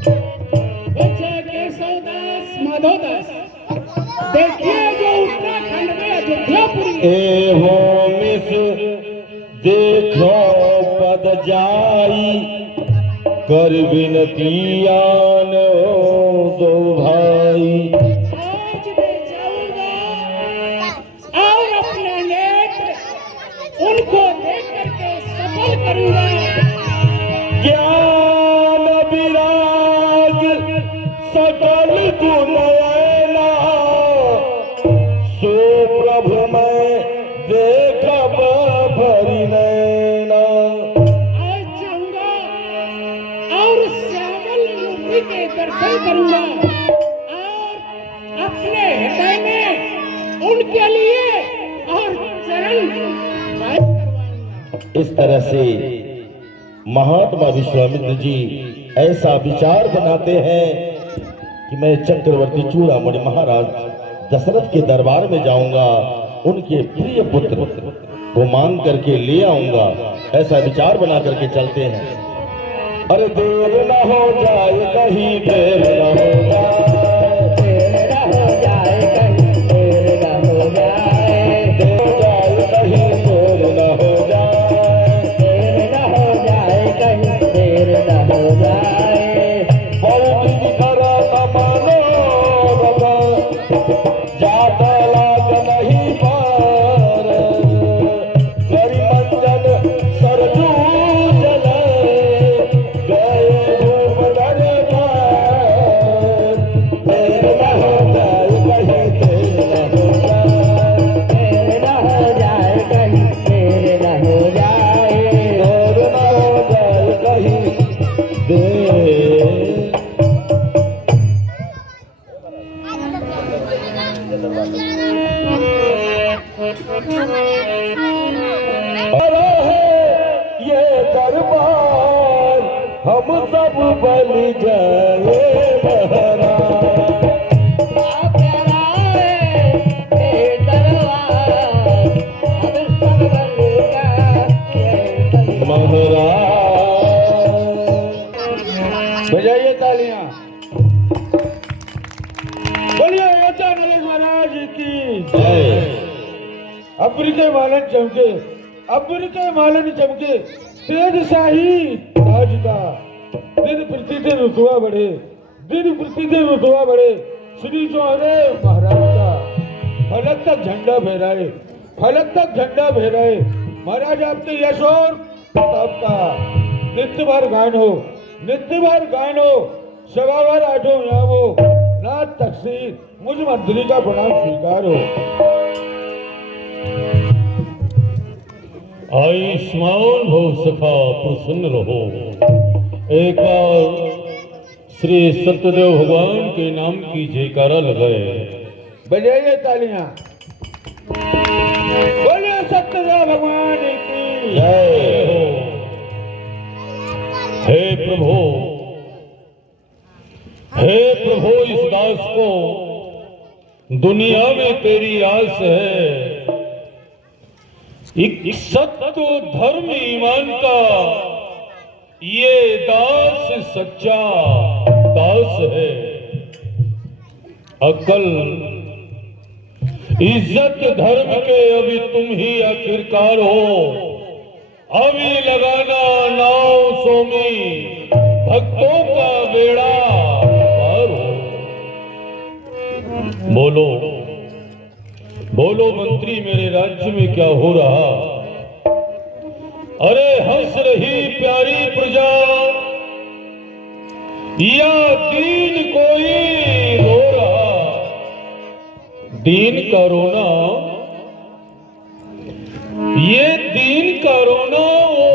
बच्चे केशवदास माधवदास, देखिए जो उत्तराखंड में अयोध्यापुरी ए हो मिस देखो पद जाई कर विनतियान दो भाई। आज मैं जाऊंगा और अपने नेत्र उनको देख करके सफल करूंगा। ज्ञान विराग सकल गुणैना सो प्रभु मैं देखब भरि नैना। आज जाऊंगा और श्यामल मूर्ति के दर्शन करूंगा और अपने हृदय में उनके लिए और चरण वास करवाऊंगा। इस तरह से महात्मा विश्वामित्र जी ऐसा विचार बनाते हैं कि मैं चक्रवर्ती चूड़ामणि महाराज दशरथ के दरबार में जाऊंगा, उनके प्रिय पुत्र को मांग करके ले आऊंगा। ऐसा विचार बना करके चलते हैं। अरे देर न हो जाए कहीं, देर न हो जाए, देर न हो जाए कहीं, देर न हो जाए, देर कहीं, देर न हो जाए, देर न हो जाए कहीं, देर न हो जाए। बहुत करो न मानो बाबा, जाता लाग नहीं पार, करी मंजन सरजू जले, गए धूप दरबार। देर न हो जाए कहीं, देर न हो जाए, देर न हो जाए कहीं, देर न हो जाए, देर न हो जाए कहीं, देर। अरे ये दरबार हम सब बलि जाए बहरा। बजाइए तालियां, बोलिए अयोध्या नरेश महाराज की जय। अब्र के मालन चमके, अब्र के मालन चमके, तेज शाही ताज का दिन प्रतिदिन रुतबा बढ़े, दिन प्रतिदिन रुतबा बढ़े। श्री चौहरे महाराज का फलक तक झंडा फहराए, फलक तक झंडा फहराए। महाराज आपके यश और प्रताप का नित्य भर गान हो, नित्य भर गान हो, सवा भर आठों नाम हो। नाथ तकसीर मुझ मंत्री का प्रणाम स्वीकार हो। आयुष्मान भव सखा प्रसन्न रहो। एक बार श्री सत्यदेव भगवान के नाम की जयकारा लगाए। बजाइए तालियां, बोलिए सत्यदेव भगवान की जय हो। हे प्रभु, हे प्रभु, इस दास को दुनिया में तेरी आस है। एक सत्य धर्म ईमान का ये दास सच्चा दास है। अकल इज्जत धर्म के अभी तुम ही आखिरकार हो। अभी लगाना नाव सोमी, भक्तों का बेड़ा पार हो। बोलो बोलो मंत्री, मेरे राज्य में क्या हो रहा? अरे हंस रही प्यारी प्रजा या दीन कोई रो रहा? दीन का रोना, ये दीन का रोना वो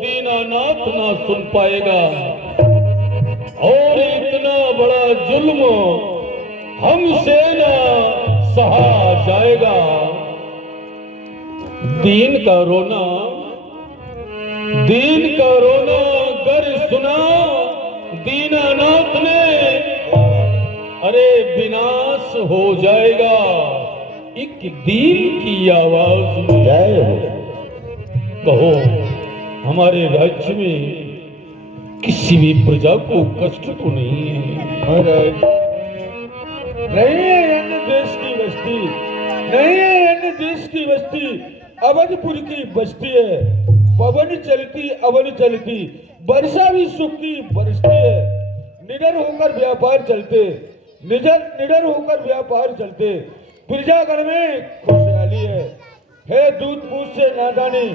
दीनानाथ ना सुन पाएगा। और इतना बड़ा जुल्म हमसे ना सहा जाएगा। दीन का रोना, दीन का रोना गर सुना दीनानाथ ने, अरे विनाश हो जाएगा एक दीन की आवाज में। जय हो। कहो हमारे राज्य में किसी भी प्रजा को कष्ट तो नहीं है। महाराज, नहीं है अन्य देश की बस्ती, नहीं है अन्य देश की बस्ती, अवधपुर की बस्ती है। पवन चलती अवन चलती, वर्षा भी सुख की बरसती है। निडर होकर व्यापार चलते, निडर होकर व्यापार चलते, प्रजागण में खुशहाली है। दूध पूछ से नादानी,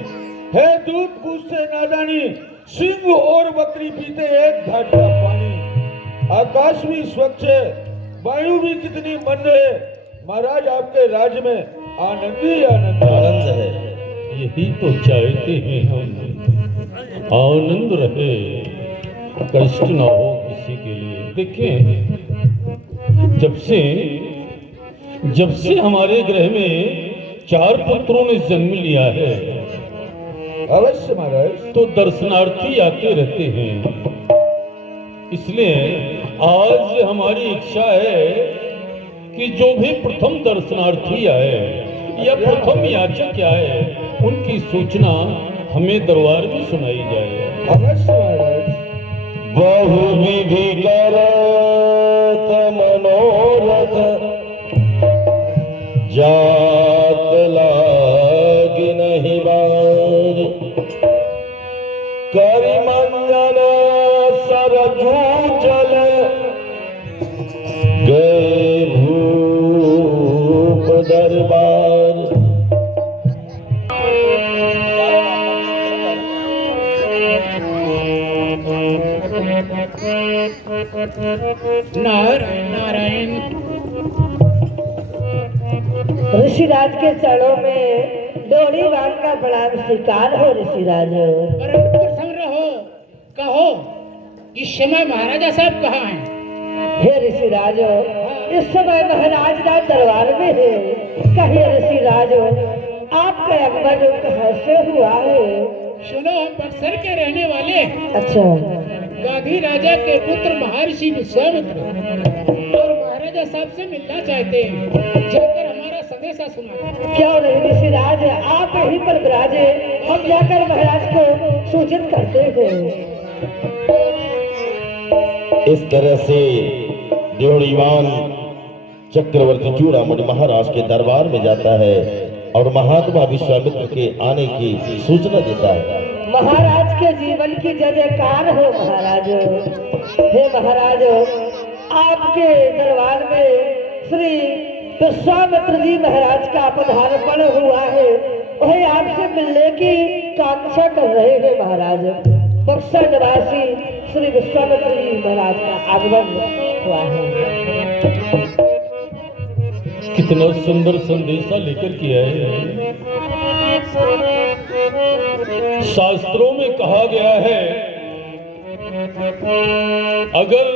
है दूध पूछ से नादानी, सिंह और बकरी पीते एक घाट का पानी। आकाश भी स्वच्छ है, वायु भी कितनी मंद है। महाराज, आपके राज्य में आनंद ही आनंद है। यही तो चाहते हैं हम, आनंद रहे, कष्ट ना हो किसी के लिए। देखिए, जब से हमारे ग्रह में 4 पुत्रों ने जन्म लिया है, अवश्य महाराज, तो दर्शनार्थी आते रहते हैं। इसलिए आज हमारी इच्छा है कि जो भी प्रथम दर्शनार्थी आए या प्रथम याचक आए, उनकी सूचना हमें दरबार में सुनाई जाए। अवश्य महाराज। बहुविधि करत मनोरथ, जात लागी नहीं बार। करि मंजन सरजू जल, गए भूप दरबार। नारायण नारायण। ऋषिराज के चरणों में डोरी बांध का प्रणाम स्वीकार हो। ऋषिराज, परम प्रसन्न रहो। कहो, इस समय महाराजा साहब कहाँ हैं? हे ऋषिराज, इस समय महाराज राज दरबार में है। कहिए ऋषिराज, आपका आगमन कहाँ से हुआ है? सुनो, हम बक्सर के रहने वाले अच्छा, गाधी राजा के पुत्र महर्षि विश्वामित्र और महाराजा साहब से मिलना चाहते हैं। जाकर हमारा संदेशा सुना। क्यों नहीं ऋषिराज, आप यहीं पर विराजे, हम जाकर महाराज को सूचित करते हैं। इस तरह से देवड़ीवान चक्रवर्ती चूड़ामणि महाराज के दरबार में जाता है और महात्मा विश्वामित्र के आने की सूचना देता है। महाराज के जीवन की जय जयकार हो। महाराज, हे महाराज, आपके दरबार में श्री विश्वामित्र जी महाराज का पधार्पण हुआ है। वही आपसे मिलने की कांक्षा कर रहे हैं। महाराज, बक्सर निवासी श्री विश्वामित्र जी महाराज का आगमन हुआ है। कितना सुंदर संदेशा लेकर के आए हैं। शास्त्रों में कहा गया है, अगर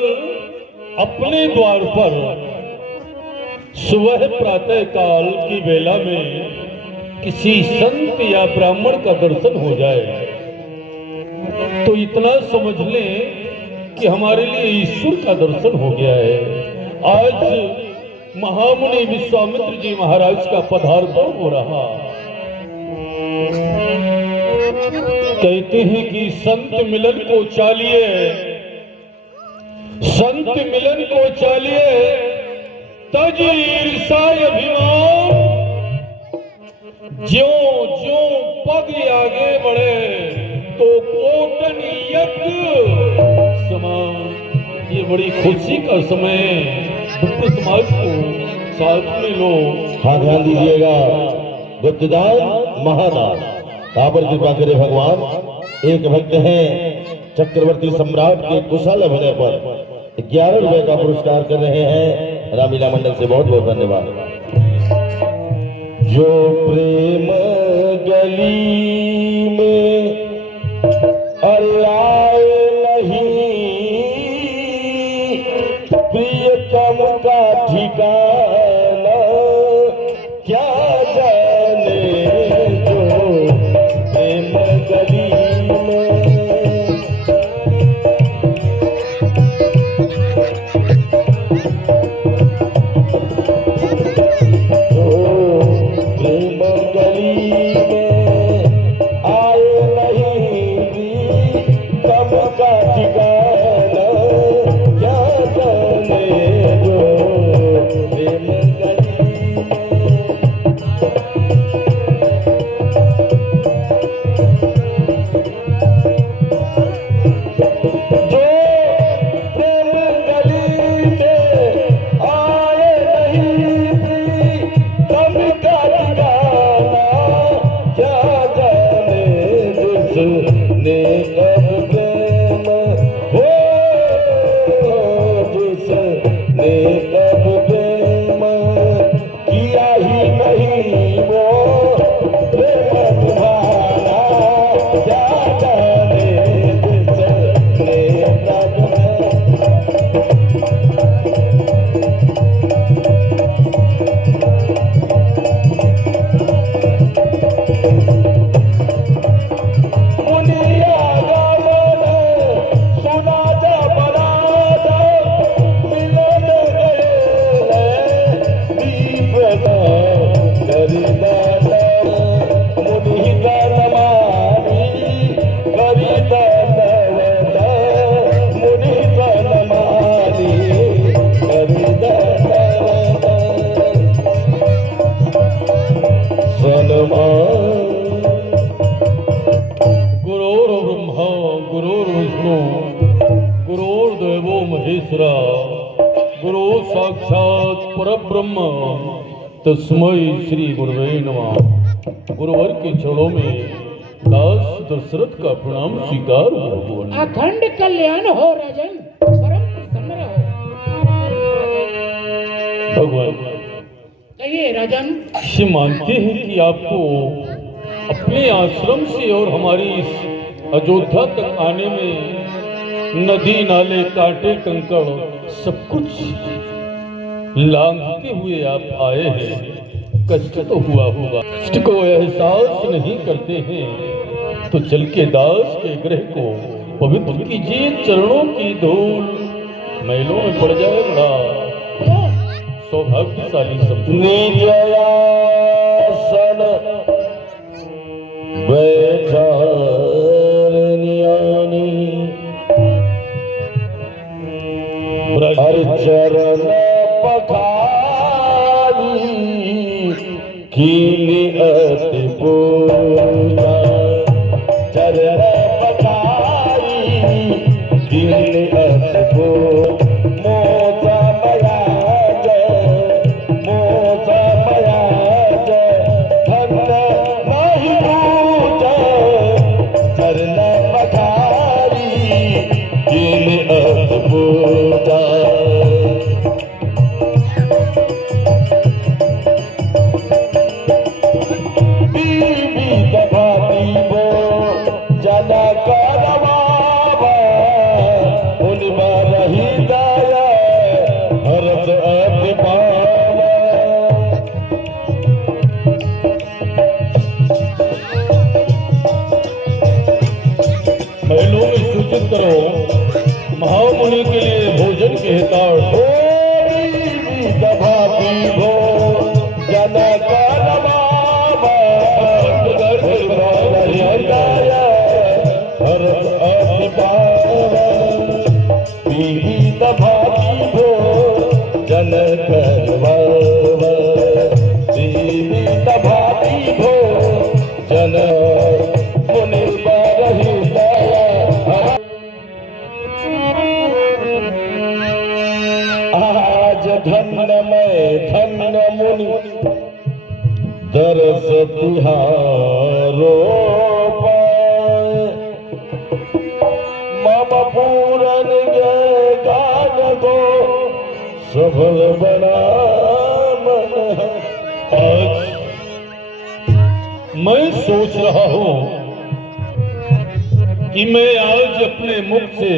अपने द्वार पर सुबह प्रातः काल की वेला में किसी संत या ब्राह्मण का दर्शन हो जाए, तो इतना समझ लें कि हमारे लिए ईश्वर का दर्शन हो गया है। आज महामुनि विश्वामित्र जी महाराज का पधार्पण हो रहा। कहते हैं कि संत मिलन को चालिए, संत मिलन को चालिए, तज ईर्षाय अभिमान। ज्यों ज्यों पग आगे बढ़े तो कोटन यज्ञ समान। ये बड़ी खुशी का समय, भक्त समाज को साथ में लो। हाँ, ध्यान दीजिएगा, गुप्तदान महादान। काबर कृपा करे भगवान। एक भक्त हैं चक्रवर्ती सम्राट के कुशल अभिनय पर 11 रुपए का पुरस्कार कर रहे हैं। रामीला मंडल से बहुत बहुत धन्यवाद। जो प्रेम गली में अरे आए नहीं, प्रियतम का ठिकाना क्या जाने। जो प्रेम गली में प्रेम गली में आए नहीं, प्रियतम का ठिकाना देवो महेश्वरा गुरु साक्षात परब्रह्म तस्मै श्री गुरुवे नमः। गुरुवर के चरणों में दास दशरथ का प्रणाम स्वीकार हो भगवान। अखंड कल्याण हो राजन, परम प्रसन्न रहो। भगवान कहिए राजन। ये मानते हैं कि आपको अपने आश्रम से और हमारी इस अयोध्या तक आने में नदी नाले कांटे कंकड़ सब कुछ लांघते हुए आप आए हैं। कष्ट तो हुआ होगा, कष्ट को एहसास नहीं करते हैं तो चल के दास के ग्रह को पवित्र कीजिए। चरणों की धूल मैलों में पड़ जाए बड़ा सौभाग्यशाली सब। निजयासन बैठा हर चरण पखारी कीनी अति पूजा। चरण पखारी कीनी अति पूजा। मोचा मया जय, मोचा मया जय, धन नहीं पूजा। चरण पखारी कीनी अति पूजा। महलों में सूचित करो महामुनि के लिए भोजन के हितार्थ। जन जन मुनि आज धन्य में धन्य मुनि दरस तिहारो पाए। मम पूरन गे गान दो सफल बड़ा मन है। आज मैं सोच रहा हूं कि मैं आज अपने मुख से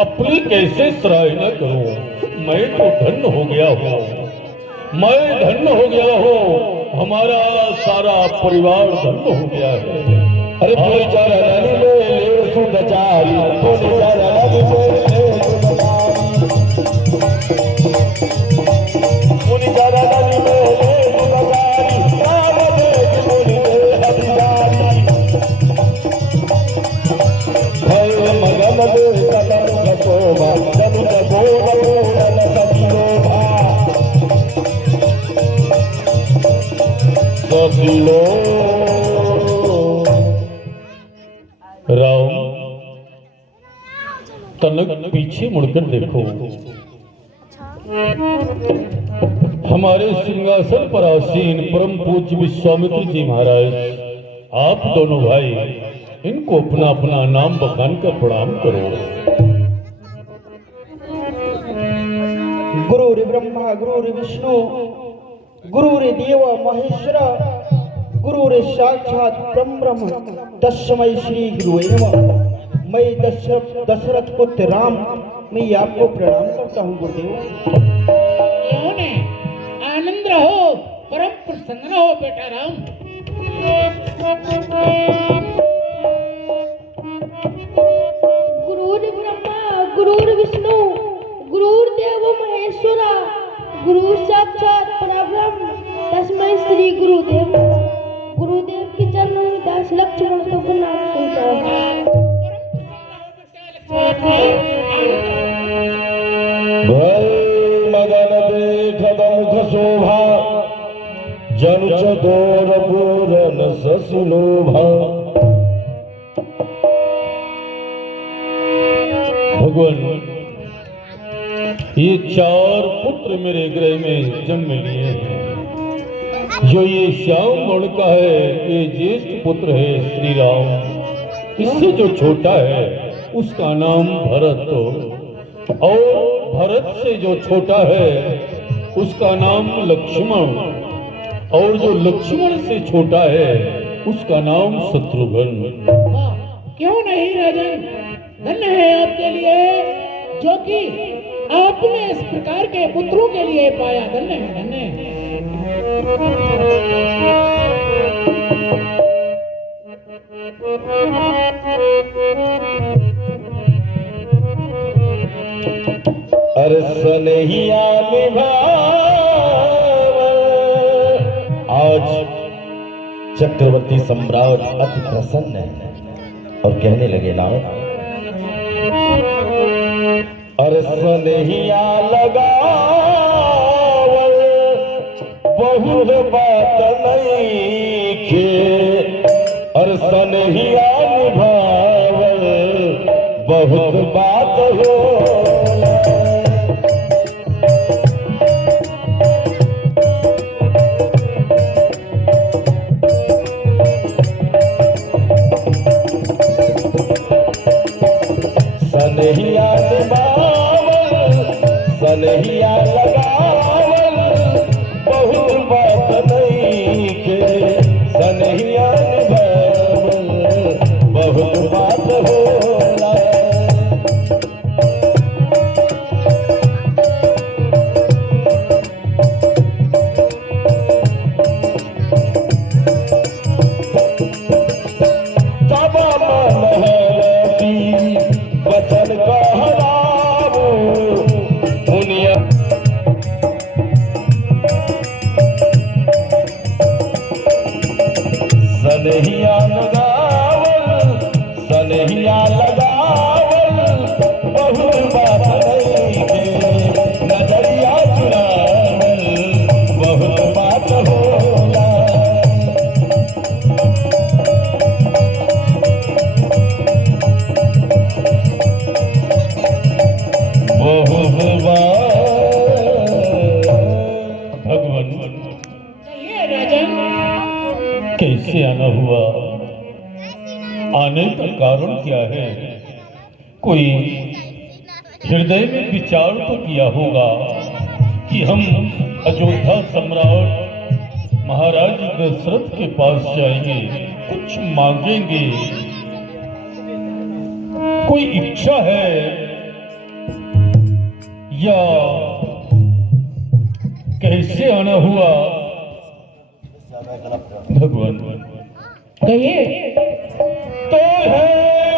अपनी कैसे सराहना करूं। मैं तो धन्य हो गया हूं, मैं धन्य हो गया हूं, हमारा सारा परिवार धन्य हो गया है। अरे कोई चरण में ले सुदचारी, कोई चरण में ले सुदचारी, कोई चरण में ले सुदचारी, नाम देख मुनि दे हरियारी। भय मगन दे कदम कटोबा, जनु जगोब पूरन सतिलोभा। सतिलो राम तनक पीछे मुड़कर देखो। हमारे सिंहासन पर आसीन परम पूज्य विश्वामित्र जी महाराज, आप दोनों भाई इनको अपना अपना नाम बखान कर प्रणाम करो। गुरुर् ब्रह्मा गुरुर् विष्णु गुरुर्देव महेश्वर गुरुर् साक्षात परब्रह्म तस्मै श्री गुरुवे नमः। मैं दशरथ पुत्र राम, मैं आपको प्रणाम करता हूँ गुरुदेव। ने आनंद रहो, परम प्रसन्न रहो बेटा राम। गुरुर् ब्रह्मा गुरुर् विष्णु गुरुर्देव महेश्वरा गुरु साक्षात परब्रह्म तस्मै श्री गुरुदेव। गुरुदेव के चरण में 10 लक्ष्मण को प्रणाम स्वीकार। भय मगन देखत मुख शोभा, जनु चकोर पूरन ससिलोभा। भगवान ये 4 पुत्र मेरे गृह में जन्म लिए हैं। जो ये श्याम वर्ण का है, ये ज्येष्ठ पुत्र है श्री राम। इससे जो छोटा है उसका नाम भरत, और भरत से जो छोटा है उसका नाम लक्ष्मण, और जो लक्ष्मण से छोटा है उसका नाम शत्रुघ्न। हाँ, क्यों नहीं राजन, धन्य है आपके लिए जो कि आपने इस प्रकार के पुत्रों के लिए पाया। धन्य है, धन्य है। अरे सनहिया आज चक्रवर्ती सम्राट अति प्रसन्न है और कहने लगे नाथ, अरे सनहिया लगावल बहुत बात नहीं खे, अरे सनहिया निभावल बहुत बात हो। सनहिया निभावल सनहिया लगावल बहुत बात नहीं के, सनहिया निभावल बहुत बात होला। तबा मन है वचन कहलावो दुनिया, सनहिया लगावल सनहिया लगावल बहुत बात नहीं के, नजरिया चुरावल बहुत बात होला। भगवान ये राजन, कैसे आना हुआ? आने का कारण क्या है? कोई हृदय में विचार तो किया होगा कि हम अयोध्या सम्राट महाराज दशरथ के पास जाएंगे, कुछ मांगेंगे, कोई इच्छा है या कैसे आना हुआ? भगवान कहिए। तो है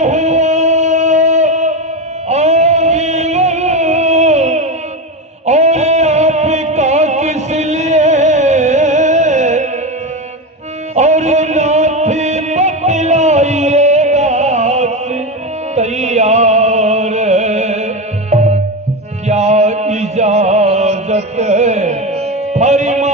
हुआ आजीवन, और आपका किस लिए, और नाथी बतलाइएगा तैयार है, क्या इजाजत है फरमा